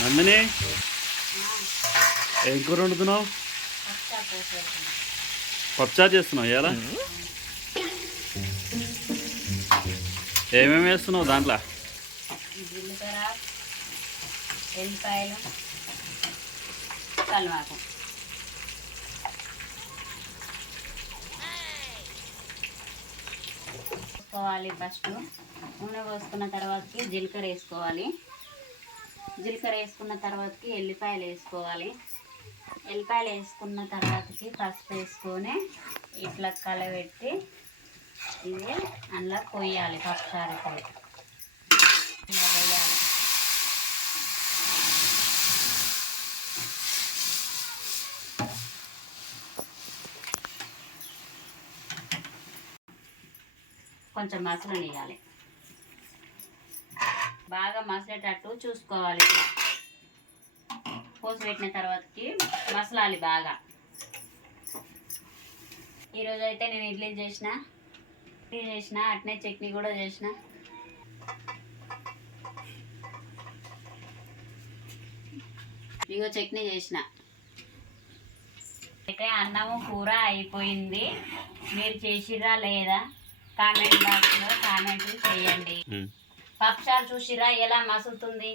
నందిని. ఏం కూర వండుతున్నావు? పప్పుచారు చేస్తున్నావు ఎలా ఏమేమి వేస్తున్నావు దాంట్లో? జీలకర్ర ఎల్లిపాయలు కల్వాకు. వేసుకోవాలి ఫస్ట్. నూనె పోసుకున్న తర్వాతకి జీలకర్ర వేసుకోవాలి. జీలకర్ర వేసుకున్న తర్వాతకి ఎల్లిపాయలు వేసుకోవాలి. ఎల్లిపాయలు వేసుకున్న తర్వాతకి పసుపు వేసుకొని ఇట్లా కలబెట్టి ఇది అందులో కొయ్యాలి పప్పుచారు పొడి ఇలా వేయాలి కొంచెం మసలు వేయాలి. బాగా మసలేటట్టు చూసుకోవాలి ఇట్లా. పోసి పెట్టిన తర్వాతకి మసలాలి బాగా. ఈరోజు అయితే నేను ఇడ్లీ చేసిన ఇడ్లీ చేసిన అట్నే చట్నీ కూడా చేసిన. ఇగో చట్నీ చేసిన. అయితే అన్నము కూర అయిపోయింది. మీరు చేసిర్రా లేదా? కామెంట్ బాక్స్లో కామెంట్లు చేయండి. పక్షాలు చూసిరా ఎలా మసులుతుంది?